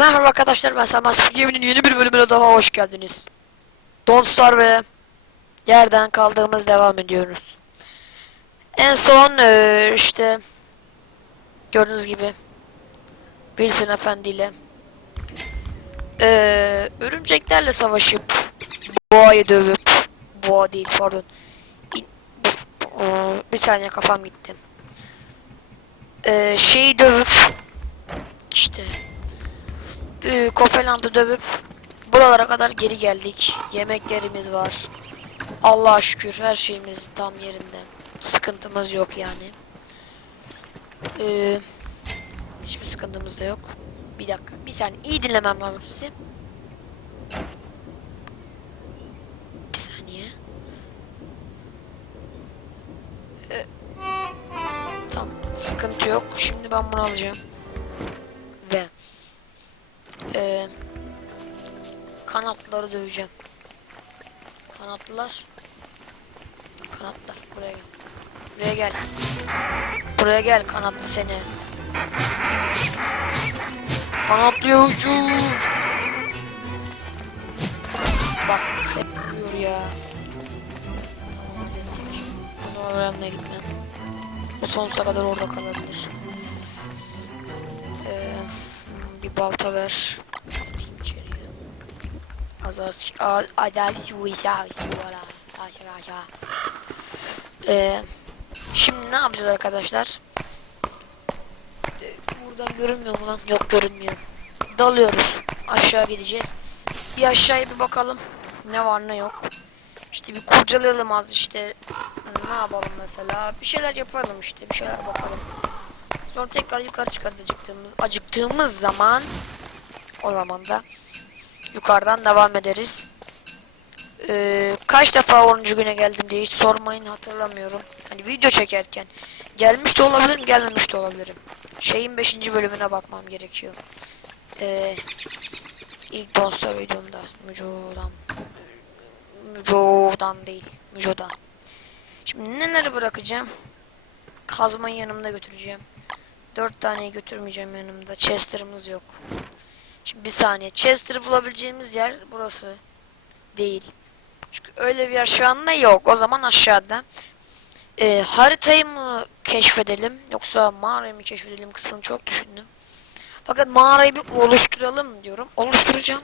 Merhaba arkadaşlar ben Selman Sikiyevi'nin yeni bir bölümüne daha hoş geldiniz. Don't Star ve yerden kaldığımız devam ediyoruz. En son eee, işte gördüğünüz gibi Wilson Efendi ile eee, örümceklerle savaşıp boğayı dövüp boğa değil pardon bir saniye kafam gitti. Eee, şeyi dövüp işte e, Kofeland'ı dövüp buralara kadar geri geldik. Yemeklerimiz var. Allah'a şükür her şeyimiz tam yerinde. Sıkıntımız yok yani. Ee, hiçbir sıkıntımız da yok. Bir dakika. Bir saniye. iyi dinlemem lazım sizi. Bir saniye. Ee, tamam. Sıkıntı yok. Şimdi ben bunu alacağım. Ee, kanatları döveceğim. Kanatlılar. Kanatlar buraya gel. Buraya gel. Buraya gel kanatlı seni. Kanatlı yolcu. Bak hep vuruyor ya. Tamam hallettik. Bunu öğrenmeye gitmem. O sonsuza kadar orada kalabilir. Ee, bir balta ver. Atayım içeriye. Az az a- adalisi bu işe valla. Aşağı aşağı. Ee, şimdi ne yapacağız arkadaşlar? Ee, buradan görünmüyor mu lan? Yok görünmüyor. Dalıyoruz. Aşağı gideceğiz. Bir aşağıya bir bakalım. Ne var ne yok. İşte bir kurcalayalım az işte. Ne yapalım mesela? Bir şeyler yapalım işte. Bir şeyler bakalım. Sonra tekrar yukarı çıkarız acıktığımız, acıktığımız zaman o zaman da yukarıdan devam ederiz. Ee, kaç defa 10. güne geldim diye hiç sormayın hatırlamıyorum. Hani video çekerken gelmiş de olabilirim gelmemiş de olabilirim. Şeyin 5. bölümüne bakmam gerekiyor. Ee, ilk Donstar videomda Müco'dan Müco'dan değil Müco'dan. Şimdi neleri bırakacağım? Kazmayı yanımda götüreceğim. Dört taneyi götürmeyeceğim yanımda. Chester'ımız yok. Şimdi bir saniye. Chester'ı bulabileceğimiz yer burası. Değil. Çünkü öyle bir yer şu anda yok. O zaman aşağıda. Ee, haritayı mı keşfedelim yoksa mağarayı mı keşfedelim kısmını çok düşündüm. Fakat mağarayı bir oluşturalım diyorum. Oluşturacağım.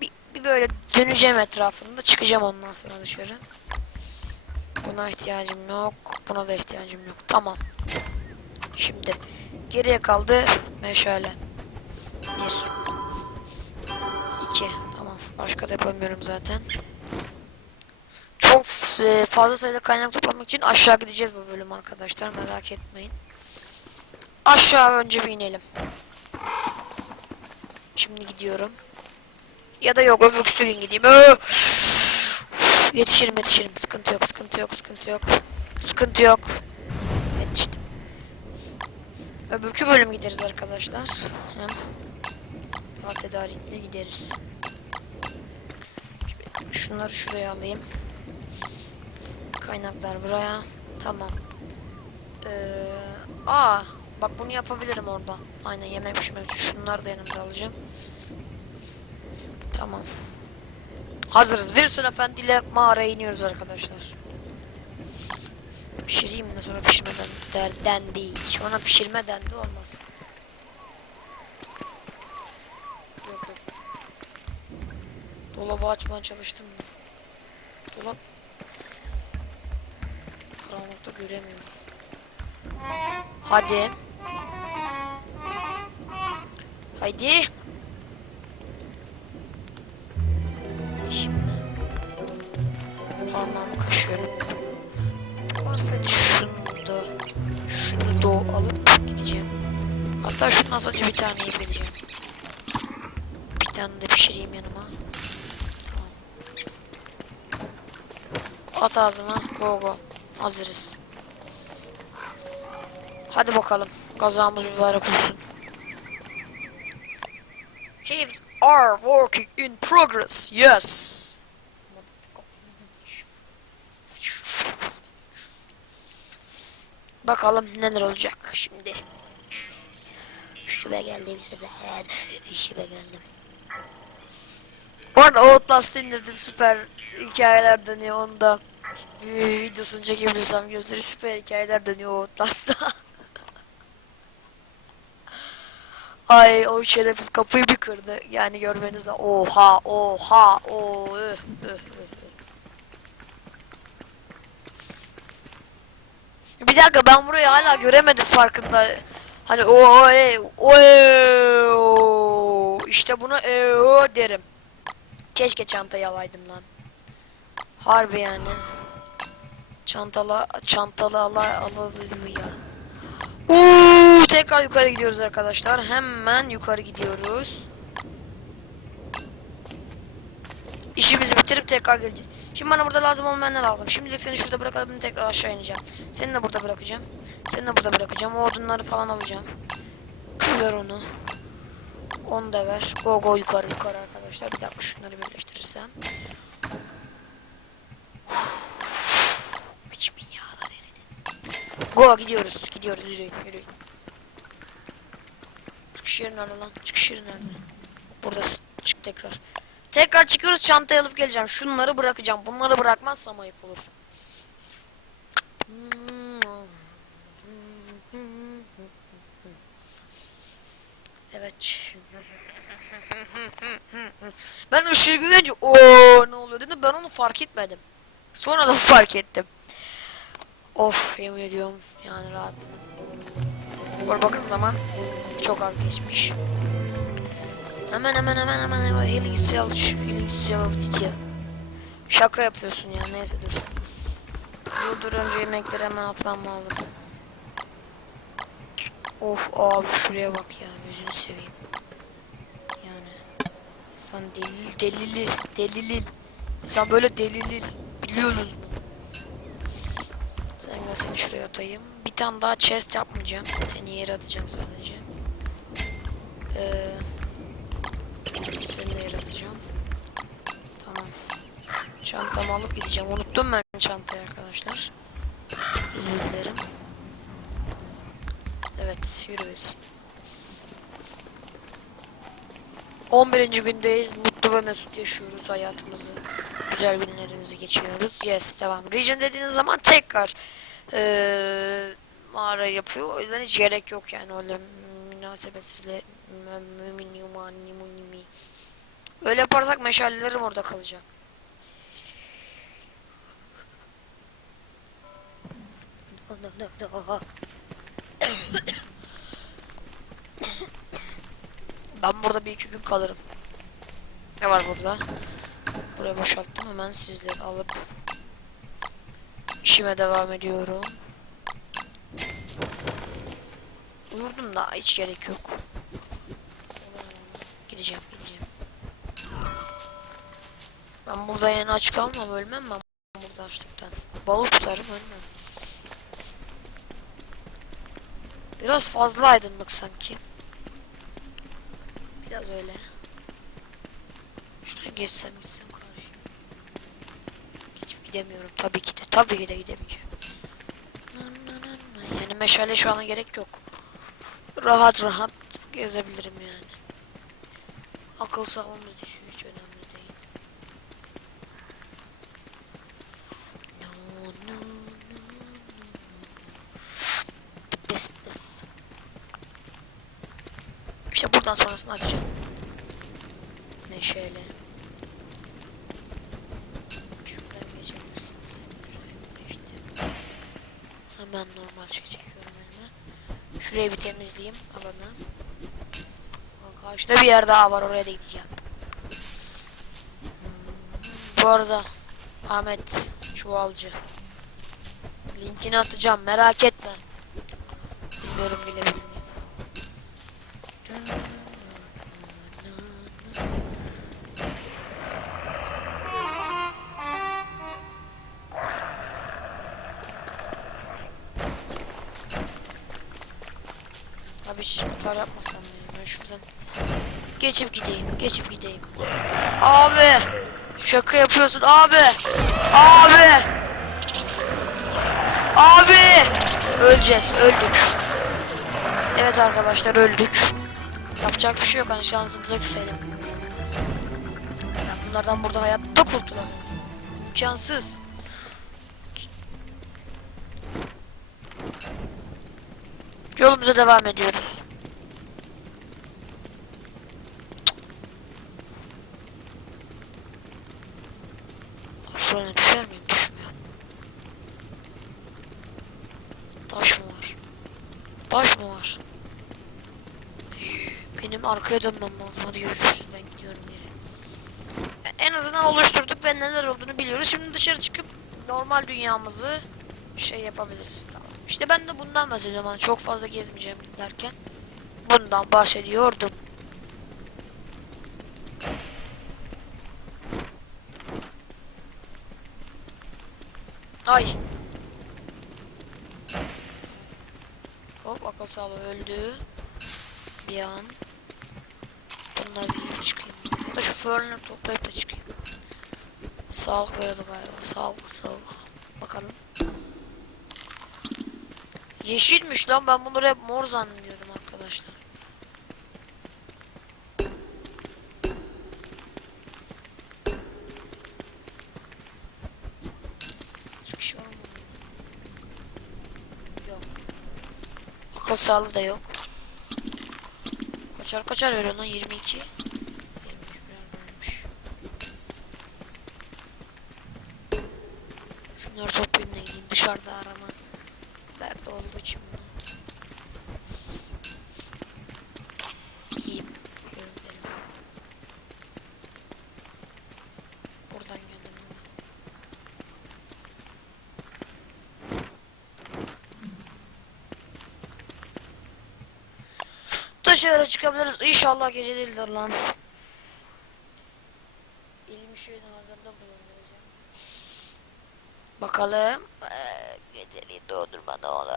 Bir, bir böyle döneceğim etrafında. Çıkacağım ondan sonra dışarı. Buna ihtiyacım yok. Buna da ihtiyacım yok. Tamam. Şimdi geriye kaldı meşale. Başka da yapamıyorum zaten. Çok e, fazla sayıda kaynak toplamak için aşağı gideceğiz bu bölüm arkadaşlar. Merak etmeyin. Aşağı önce bir inelim. Şimdi gidiyorum. Ya da yok öbür gün gideyim. Ö! Yetişirim yetişirim. Sıkıntı yok sıkıntı yok sıkıntı yok. Sıkıntı yok. Yetiştim. Öbürkü bölüm gideriz arkadaşlar. Hem daha tedarikli gideriz. Şunları şuraya alayım. Kaynaklar buraya. Tamam. Ee, aa, bak bunu yapabilirim orada. Aynen yemek pişirmek için. Şunları da yanımda alacağım. Tamam. Hazırız. Wilson Efendi ile mağaraya iniyoruz arkadaşlar. Pişireyim de sonra pişirmeden derden değil. Sonra pişirmeden de olmaz. Yok yok. Dolabı açmaya çalıştım. Dolap karanlıkta göremiyorum. Hadi. Haydi. Şimdi. Parmağımı kaşıyorum. Marifet şunu da şunu da alıp gideceğim. Hatta şundan sadece bir tane yiyip gideceğim. Bir tane de pişireyim yanıma. Tamam. At ağzına. Go go. Hazırız. Hadi bakalım. Kazamız mübarek olsun. Caves are working in progress. Yes. Bakalım neler olacak şimdi. Şu işime geldi bir de. İşime geldim. Bu arada Outlast'ı indirdim süper hikayeler dönüyor onda. Bir videosunu çekebilirsem göstereyim süper hikayeler dönüyor Outlast'ta. Ay o şerefsiz kapıyı bir kırdı. Yani görmeniz de oha oha o öh, öh, öh. Bir dakika ben burayı hala göremedim farkında. Hani o o e, e, o. işte buna e, o derim. Keşke çantayı alaydım lan. Harbi yani. Çantalı çantalı ala alalım ya. Uuu, tekrar yukarı gidiyoruz arkadaşlar. Hemen yukarı gidiyoruz. İşimizi bitirip tekrar geleceğiz. Şimdi bana burada lazım olmayan ne lazım? Şimdilik seni şurada bırakalım tekrar aşağı ineceğim. Seni de burada bırakacağım. Seni de burada bırakacağım. O odunları falan alacağım. Ver onu. Onu da ver. Go go yukarı yukarı arkadaşlar. Bir dakika şunları birleştirirsem. Biçimin yağlar eridi. Go gidiyoruz. Gidiyoruz yürüyün yürüyün. Çıkış yeri nerede lan? Çıkış yeri nerede? Buradasın. Çık tekrar. Tekrar çıkıyoruz çantayı alıp geleceğim. Şunları bırakacağım. Bunları bırakmazsam ayıp olur. Evet. Ben ışığı görünce o ne oluyor dedim. Ben onu fark etmedim. Sonradan fark ettim. Of yemin ediyorum yani rahatladım. Bu arada bakın zaman çok az geçmiş. Hemen hemen hemen hemen hemen healing salch healing salch Şaka yapıyorsun ya neyse dur. Dur dur önce yemekleri hemen atmam lazım. Of abi şuraya bak ya gözünü seveyim. Yani insan delil delilir delilir. İnsan böyle delilir biliyorsunuz mu? Sen seni şuraya atayım. Bir tane daha chest yapmayacağım. Seni yere atacağım sadece. Eee seni de yere atacağım. Tamam. Çantamı alıp gideceğim. Unuttum ben çantayı arkadaşlar. Özür dilerim. Evet yürüyoruz. 11. gündeyiz. Mutlu ve mesut yaşıyoruz hayatımızı. Güzel günlerimizi geçiriyoruz. Yes devam. Region dediğiniz zaman tekrar eee mağara yapıyor. O yüzden hiç gerek yok yani öyle münasebetsizle Öyle yaparsak meşalelerim orada kalacak. Ben burada bir iki gün kalırım. Ne var burada? Buraya boşalttım hemen sizleri alıp işime devam ediyorum. Vurdum da hiç gerek yok. Gideceğim gideceğim. Ben burada yani aç kalmam ölmem ben burada açlıktan. Balık tutarım ölmem. Biraz fazla aydınlık sanki. Biraz öyle. Şuraya geçsem gitsem karşıya. Geçip gidemiyorum tabii ki de. Tabii ki de gidemeyeceğim. Yani meşale şu ana gerek yok. Rahat rahat gezebilirim yani. Akıl sağlığımız düşüyor hiç önemli değil. No, no, no, no, no. The bestness. İşte buradan sonrasını atacağım. Neşeyle. Şuradan geçebilirsin. Hemen normal şey çekiyorum elime. Şurayı bir temizleyeyim alanı. Karşıda bir yer daha var oraya da gideceğim. Hmm, Bu arada Ahmet Çuvalcı linkini atacağım merak etme. Bilmiyorum bilebilir miyim? Abi hiç hata yapmasam ya? Ben şuradan geçip gideyim geçip gideyim. Abi şaka yapıyorsun abi. Abi. Abi. Öleceğiz öldük. Evet arkadaşlar öldük. Yapacak bir şey yok hani şansımıza küselim. Ben bunlardan burada hayatta kurtulamam. İmkansız. Yolumuza devam ediyoruz. Şuraya düşer miyim? Düşmüyor. Taş mı var? Taş mı var? Benim arkaya dönmem lazım. Hadi görüşürüz. Ben gidiyorum geri. En azından oluşturduk ve neler olduğunu biliyoruz. Şimdi dışarı çıkıp normal dünyamızı şey yapabiliriz. Tamam. İşte ben de bundan bahsediyorum. Hani çok fazla gezmeyeceğim derken bundan bahsediyordum. Ay. Hop akıl sağlığı öldü. Bir an. Bunları bir çıkayım. Ya şu fırını toplayıp da çıkayım. Sağlık veriyordu galiba. Sağlık sağlık. Bakalım. Yeşilmiş lan ben bunları hep mor zannediyordum arkadaşlar. Çıkış? Yok. Akıl sağlığı da yok. Kaçar kaçar veriyor lan 22. 23 birer vermiş. Şunları toplayayım da gideyim dışarıda arama. Derdi olduğu için mi? İyiyim. Yürü gidelim. Buradan geldim değil mi? Dışarı çıkabiliriz. İnşallah gece değildir lan. Elimi şöyle nazarda bulunduracağım. Bakalım. Ee, geceliği doğdurma ne olur.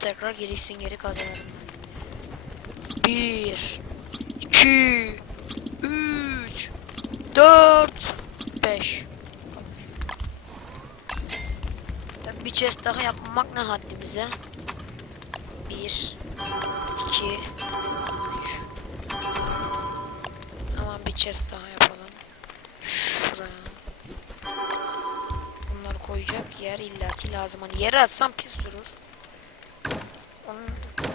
Tekrar gerisin geri kazanırım ben. Bir, iki, üç, dört, beş. Tabii bir chest daha yapmak ne haddimize? Bir, iki, üç. Hemen bir chest daha yapalım. Şuraya. Bunları koyacak yer illaki lazım. Hani yere atsam pis durur.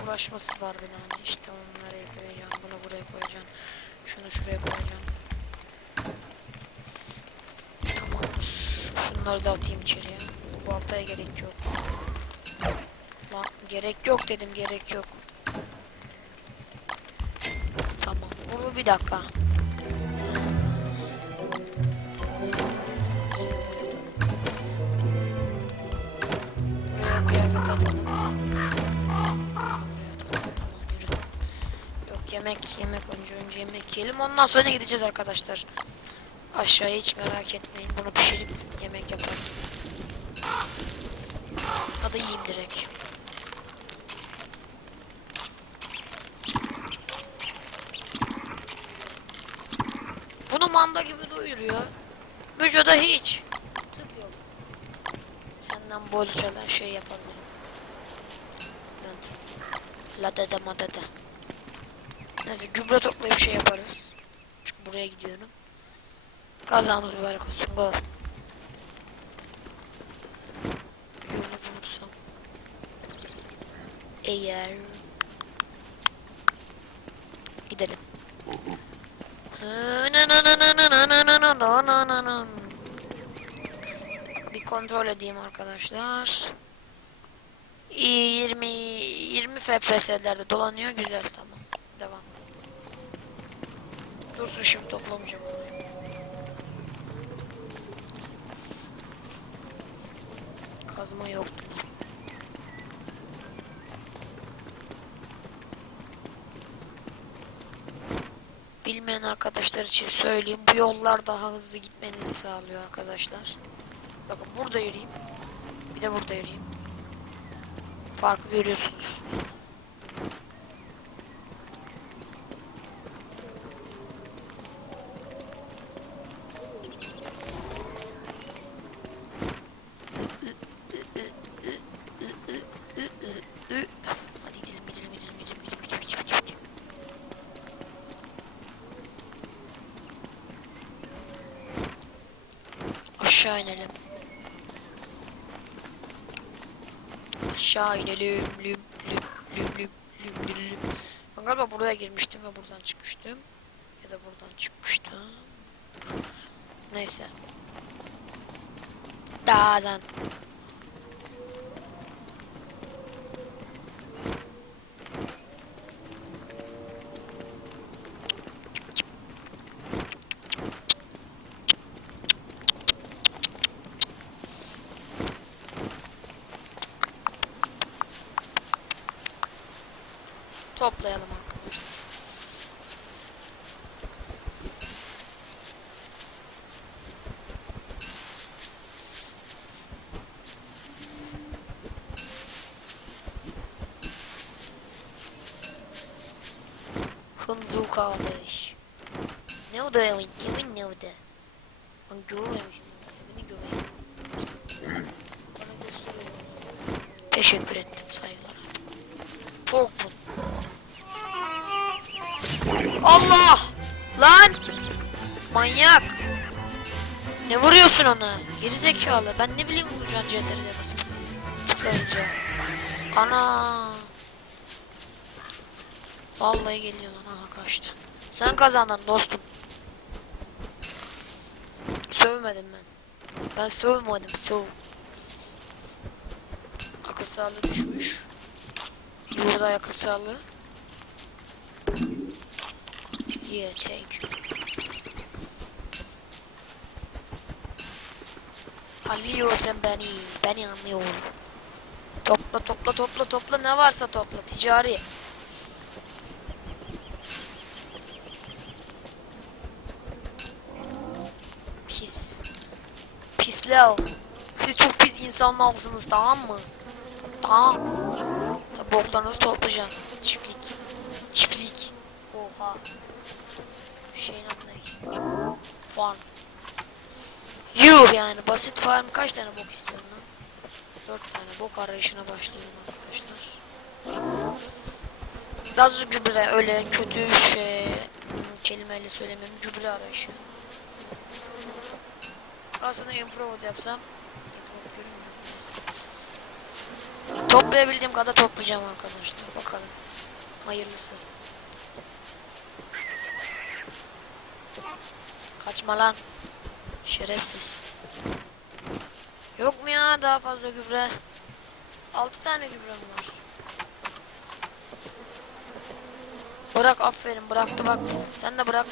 Uğraşması var bir de hani işte nereye koyacağım, bunu buraya koyacağım. Şunu şuraya koyacağım. Tamamdır. Şunları da atayım içeriye. Bu baltaya gerek yok. Lan gerek yok dedim gerek yok. Tamam. Bunu bir dakika. Buraya kıyafet atalım. Yemek yemek önce önce yemek yiyelim. Ondan sonra gideceğiz arkadaşlar. Aşağıya hiç merak etmeyin. Bunu pişirip yemek yaparım. Hadi yiyeyim direkt. Bunu manda gibi doyuruyor. Vücuda hiç. Tık yok. Senden bolca da şey yapabilirim. La dede ma dede. Neyse gübre toplayıp şey yaparız. Çünkü buraya gidiyorum. Kazamız mübarek olsun. Go. Yolu bulursam. Eğer gidelim. Bir kontrol edeyim arkadaşlar. İyi 20 20 FPS'lerde dolanıyor güzel tamam. Dursun şimdi toplamayacağım onu. Kazma yoktu. Bilmeyen arkadaşlar için söyleyeyim. Bu yollar daha hızlı gitmenizi sağlıyor arkadaşlar. Bakın burada yürüyeyim. Bir de burada yürüyeyim. Farkı görüyorsunuz. Aşağı inelim. Lüm lüm lüm lüm lüm lüm lüm. Ben galiba buraya girmiştim ve buradan çıkmıştım. Ya da buradan çıkmıştım. Neyse. Dazan. Toplayalım arkadaşlar. Hınzu kardeş. Ne oldu evin? Evin ne oldu? Ben görmemişim. Evini göreyim. Bana gösteriyor. Teşekkür ettim saygılar. Korkun. Allah! Lan! Manyak! Ne vuruyorsun ona? Geri zekalı. Ben ne bileyim vuracaksın CTRL'e basıp. Tıklayınca. Ana! Vallahi geliyor kaçtı. Sen kazandın dostum. Sövmedim ben. Ben sövmedim. Söv. Akıl sağlığı düşmüş. Burada akıl sağlığı. Yeah, thank you. Anlıyorsun beni. Beni anlıyorum. Topla topla topla topla ne varsa topla ticari. Pis. Pisler. Siz çok pis insanlarsınız tamam mı? Tamam. Tabi boklarınızı toplayacağım. Çiftlik. Çiftlik. Oha. Şeyin adı ne? Farm. Yuh yani basit farm kaç tane bok istiyorum lan? Dört tane bok arayışına başlıyorum arkadaşlar. Daha doğrusu gübre öyle kötü şey hmm, kelimeyle söylemiyorum gübre arayışı. Aslında improve yapsam. Toplayabildiğim kadar toplayacağım arkadaşlar. Bakalım. Hayırlısı. Kaçma lan. Şerefsiz. Yok mu ya daha fazla gübre? 6 tane gübrem var. Bırak aferin bıraktı bak. Sen de bırak.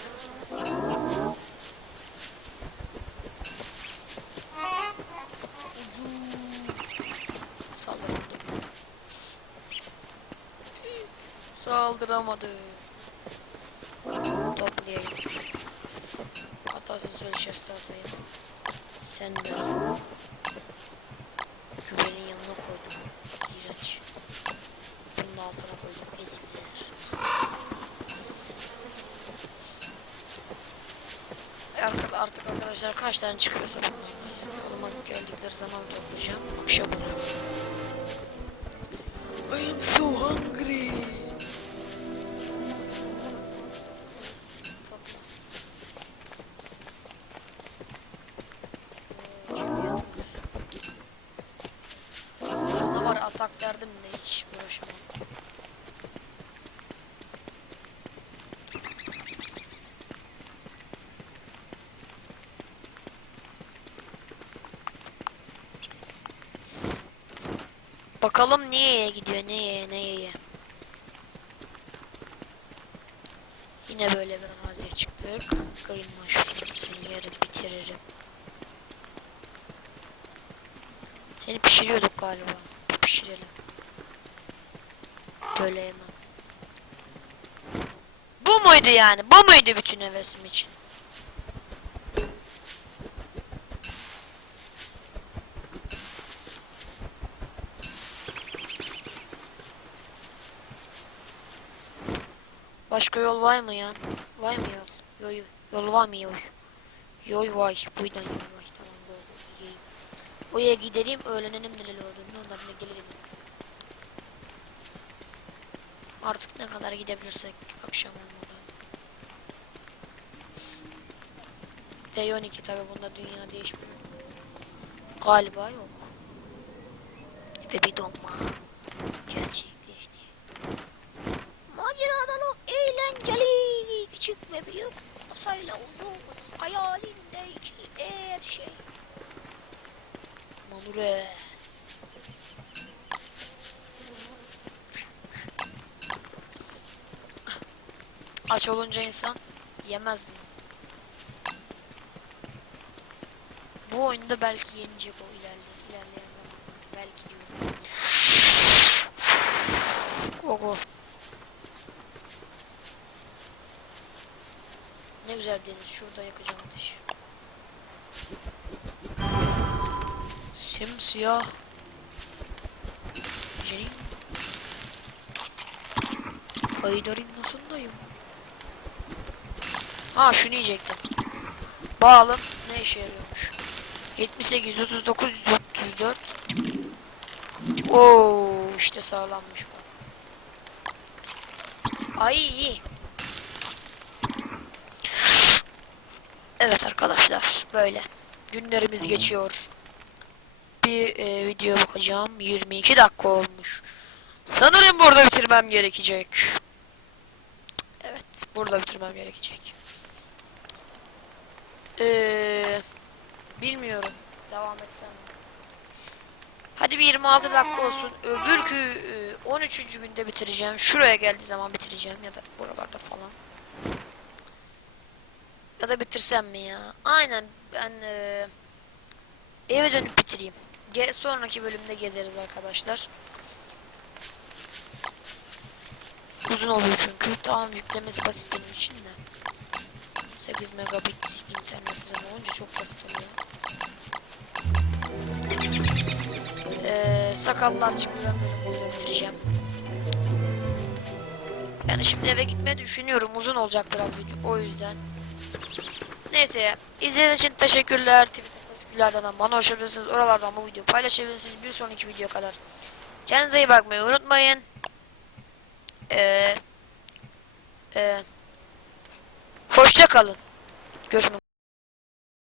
Saldıramadım. Saldıramadı. Toplayayım. Hatasız şöyle chest'e atayım. Sen de. Güvenin yanına koydum. İğrenç. Bunun altına koydum. Ezikler. Artık, arkadaşlar kaç tane çıkıyorsa bunlardan ya. Orman geldikleri zaman toplayacağım. Akşam oluyor. so hungry. Niye gidiyor neye neye. Yine böyle bir araziye çıktık. Green mushroom seni yerim bitiririm. Seni pişiriyorduk galiba. Pişirelim. Böyle yemem. Bu muydu yani? Bu muydu bütün hevesim için? Başka yol var mı ya? Var mı yol? Yol, yol var mı yol? Yol var. Buradan yol var. Tamam doğru. İyi. Oraya gidelim öğrenelim neler olduğunu. Ondan sonra gelelim. Artık ne kadar gidebilirsek akşam olmadan. D12 tabi bunda dünya değişmiyor. Galiba yok. Ve bir donma. Gerçekleşti. Masayla olduğum hayalindeki her şey. Aman ure. Aç olunca insan yemez bunu. Bu oyunda belki yenecek o ilerleyen, ilerleyen zamanlarda. Belki diyorum. Go Ne güzel deniz. Şurada yakacağım ateş. Simsiyah. Cenin. Haydar'ın nasıldayım? Ha şunu yiyecektim. Bağalım ne işe yarıyormuş? 78, 39, 134. Oo işte sağlanmış bu. Ay iyi. Evet arkadaşlar böyle günlerimiz geçiyor. Bir e, video bakacağım. 22 dakika olmuş. Sanırım burada bitirmem gerekecek. Evet burada bitirmem gerekecek. Eee bilmiyorum devam etsem. Hadi bir 26 dakika olsun. Öbürkü e, 13. günde bitireceğim. Şuraya geldiği zaman bitireceğim ya da buralarda falan. Ya da bitirsem mi ya? Aynen ben e, eve dönüp bitireyim. Ge sonraki bölümde gezeriz arkadaşlar. Uzun oluyor çünkü. Tamam yüklemesi basit benim için de. 8 megabit internet hızı olunca çok basit oluyor. Ee, sakallar çıktı ben bölümü burada bitireceğim. Yani şimdi eve gitmeyi düşünüyorum. Uzun olacak biraz video. O yüzden. Neyse. izlediğiniz için teşekkürler. Twitter, Facebook'lardan bana ulaşabilirsiniz. Oralardan bu videoyu paylaşabilirsiniz. Bir sonraki video kadar. Kendinize iyi bakmayı unutmayın. Ee, e, hoşça kalın. Görüşmek